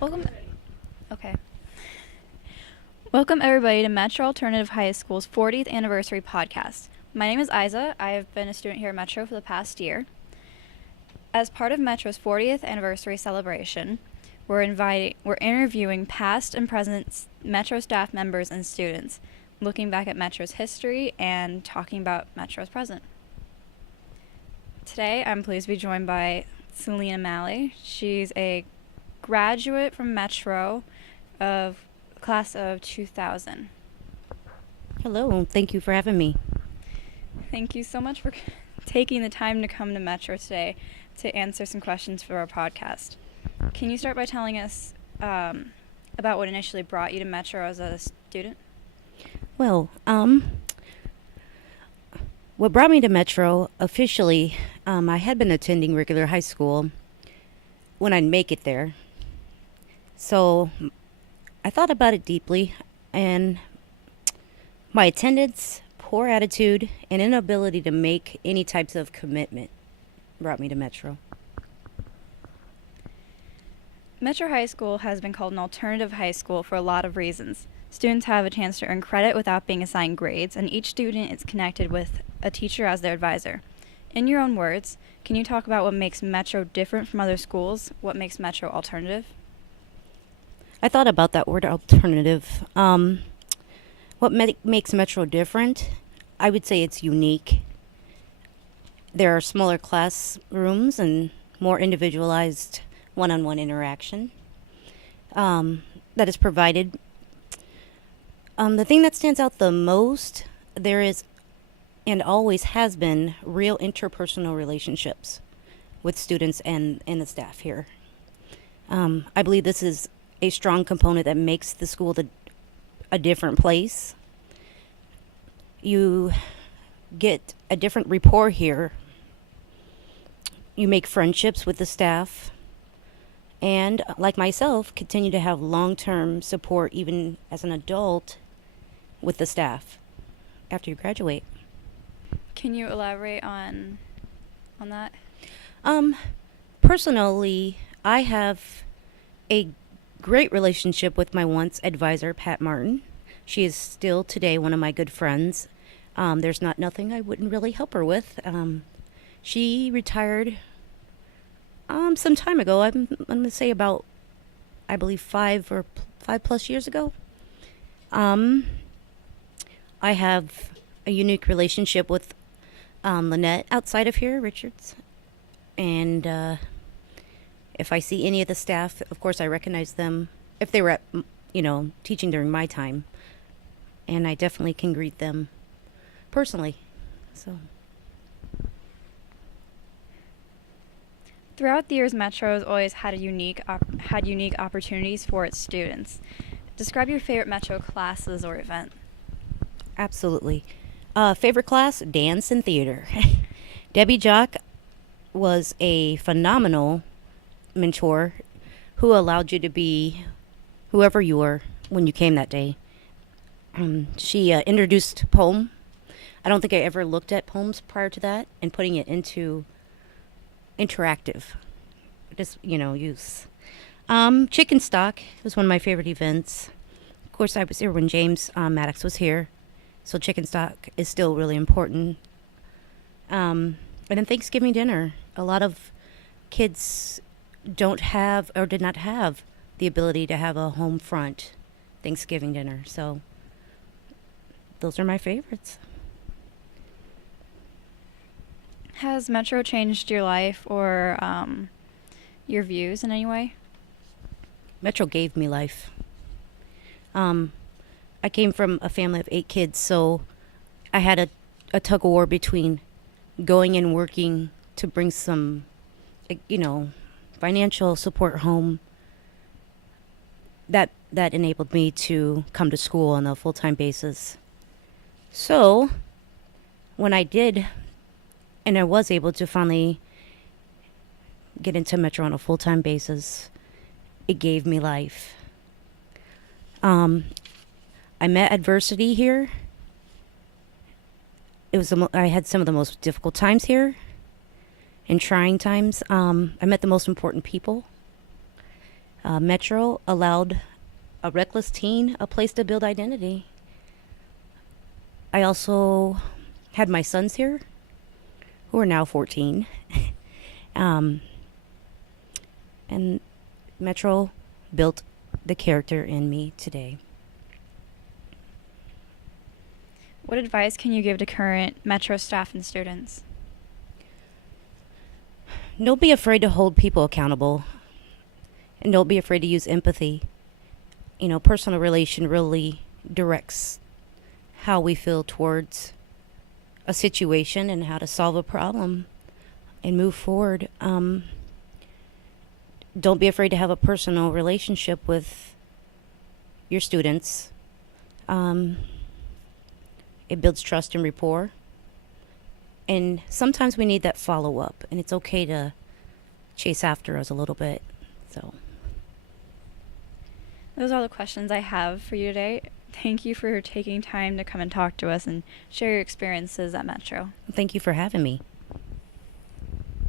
Welcome. Okay. Welcome everybody to Metro Alternative High School's 40th anniversary podcast. My name is Isa. I have been a student here at Metro for the past year. As part of Metro's 40th anniversary celebration, we're interviewing past and present Metro staff members and students, looking back at Metro's history and talking about Metro's present. Today, I'm pleased to be joined by Selina Malley. She's a graduate from Metro of class of 2000. Hello, thank you for having me. Thank you so much for taking the time to come to Metro today to answer some questions for our podcast. Can you start by telling us about what initially brought you to Metro as a student? Well, what brought me to Metro officially, I had been attending regular high school when I'd make it there. So I thought about it deeply, and my attendance, poor attitude, and inability to make any types of commitment brought me to Metro. Metro High School has been called an alternative high school for a lot of reasons. Students have a chance to earn credit without being assigned grades, and each student is connected with a teacher as their advisor. In your own words, can you talk about what makes Metro different from other schools? What makes Metro alternative? I thought about that word alternative. What makes Metro different? I would say it's unique. There are smaller classrooms and more individualized one-on-one interaction that is provided. The thing that stands out the most, there is and always has been real interpersonal relationships with students and the staff here. I believe this is a strong component that makes the school a different place. You get a different rapport here. You make friendships with the staff, and like myself, continue to have long-term support even as an adult with the staff after you graduate. Can you elaborate on that? Personally, I have a great relationship with my once advisor, Pat Martin. She is still today one of my good friends. There's nothing I wouldn't really help her with. She retired some time ago. I'm going to say about, I believe, 5+ years ago. I have a unique relationship with Lynette outside of here, Richards. And if I see any of the staff, of course I recognize them if they were at, teaching during my time. And I definitely can greet them personally. So Throughout the years, Metro has always had unique opportunities for its students. Describe your favorite Metro classes or event. absolutely. Favorite class? Dance and theater. Debbie Jock was a phenomenal mentor who allowed you to be whoever you were when you came that day. She introduced poem. I don't think I ever looked at poems prior to that, and putting it into interactive, use. Chicken stock was one of my favorite events. Of course, I was here when James Maddox was here, so chicken stock is still really important. And then Thanksgiving dinner. A lot of kids don't have or did not have the ability to have a home front Thanksgiving dinner. So those are my favorites. Has Metro changed your life or your views in any way? Metro gave me life. I came from a family of 8 kids, so I had a tug of war between going and working to bring some, financial support home. That enabled me to come to school on a full-time basis. So when I did, and I was able to finally get into Metro on a full-time basis, it gave me life. I met adversity here. I had some of the most difficult times here and trying times. I met the most important people. Metro allowed a reckless teen a place to build identity. I also had my sons here, who are now 14. um, and Metro built the character in me today. What advice can you give to current Metro staff and students? Don't be afraid to hold people accountable, and don't be afraid to use empathy. Personal relation really directs how we feel towards a situation and how to solve a problem and move forward. Don't be afraid to have a personal relationship with your students. It builds trust and rapport. And sometimes we need that follow up, and it's okay to chase after us a little bit. So, those are all the questions I have for you today. Thank you for taking time to come and talk to us and share your experiences at Metro. thank you for having me.